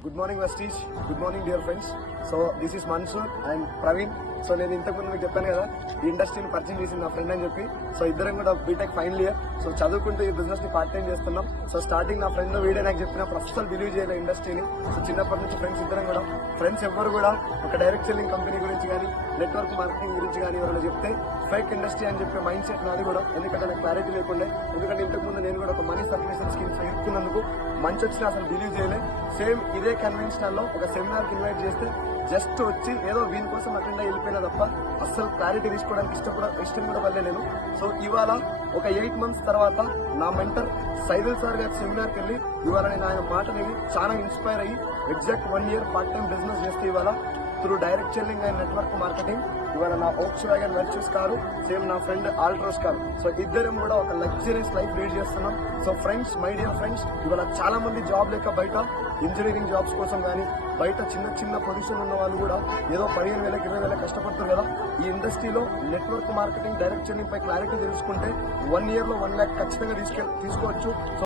Good morning, Westies. Good morning, dear friends. So this is Mansoor and Praveen so నేను ఇంతకుముందు మీకు చెప్పాను కదా ఈ ఇండస్ట్రీని పరిచయం చేసింది నా ఫ్రెండ్ అని చెప్పి. సో ఇద్దరం కూడా బీటెక్ ఫైనల్ ఇయర్ సో చదువుకుంటూ ఈ బిజినెస్ని పార్ట్ టైం చేస్తున్నాం. సో స్టార్టింగ్ నా ఫ్రెండ్ వీడియో నాకు చెప్పినప్పుడు అస్సలు బిలీవ్ చేయలేదు ఇండస్ట్రీని సో చిన్నప్పటి నుంచి ఫ్రెండ్స్ ఇద్దరం కూడా. ఫ్రెండ్స్ ఎవ్వరు కూడా ఒక డైరెక్ట్ సెల్లింగ్ కంపెనీ గురించి కానీ నెట్వర్క్ మార్కెటింగ్ గురించి కానీ ఎవరైనా చెప్తే ఫేక్ ఇండస్ట్రీ అని చెప్పే మైండ్ సెట్ నాది కూడా. ఎందుకంటే నాకు క్లారిటీ లేకుండే. ఎందుకంటే ఇంతకుముందు నేను కూడా ఒక మనీ సర్క్యులేషన్ స్కీమ్స్ ఇరుక్కున్నందుకు మంచి వచ్చినా అసలు బిలీవ్ చేయలే. సేమ్ ఇదే కన్వెన్షనల్లో ఒక సెమినార్కి ఇన్వైట్ చేస్తే జస్ట్ వచ్చి ఏదో వీని కోసం అటెండ్ అయ్యి వెళ్ళిపోయినా తప్ప అస్సలు క్లారిటీ తీసుకోవడానికి ఇష్టం కూడా ఇష్టం కూడా పడలే నేను సో ఇవాళ ఒక ఎయిట్ మంత్స్ తర్వాత నా మెంటర్ సైదుల్ సార్ గారి సెమినార్కి వెళ్ళి ఇవాళ నేను ఆయన మాట విని చాలా ఇన్స్పైర్ అయ్యి exact one year part time business చేస్తే ఇవాళ through direct selling and network marketing. ఇవాళ నా Volkswagen Virtus car same నా ఫ్రెండ్ ఆల్ట్రోస్ కారు. సో ఇద్దరం కూడా ఒక లగ్జరీస్ లైఫ్ లీడ్ చేస్తున్నాం. So friends my dear friends ఇవాళ చాలా మంది జాబ్ లేక బయట ఇంజనీరింగ్ జాబ్స్ కోసం కానీ బయట చిన్న చిన్న పొజిషన్ ఉన్న వాళ్ళు కూడా ఏదో పదిహేను వేలకు ఇరవై వేలకు కష్టపడుతారు కదా. ఈ ఇండస్ట్రీలో నెట్వర్క్ మార్కెటింగ్ డైరెక్ట్ సెల్లింగ్ పై క్లారిటీ తెలుసుకుంటే వన్ ఇయర్లో వన్ ల్యాక్ ఖచ్చితంగా తీసుకెళ్ తీసుకోవచ్చు.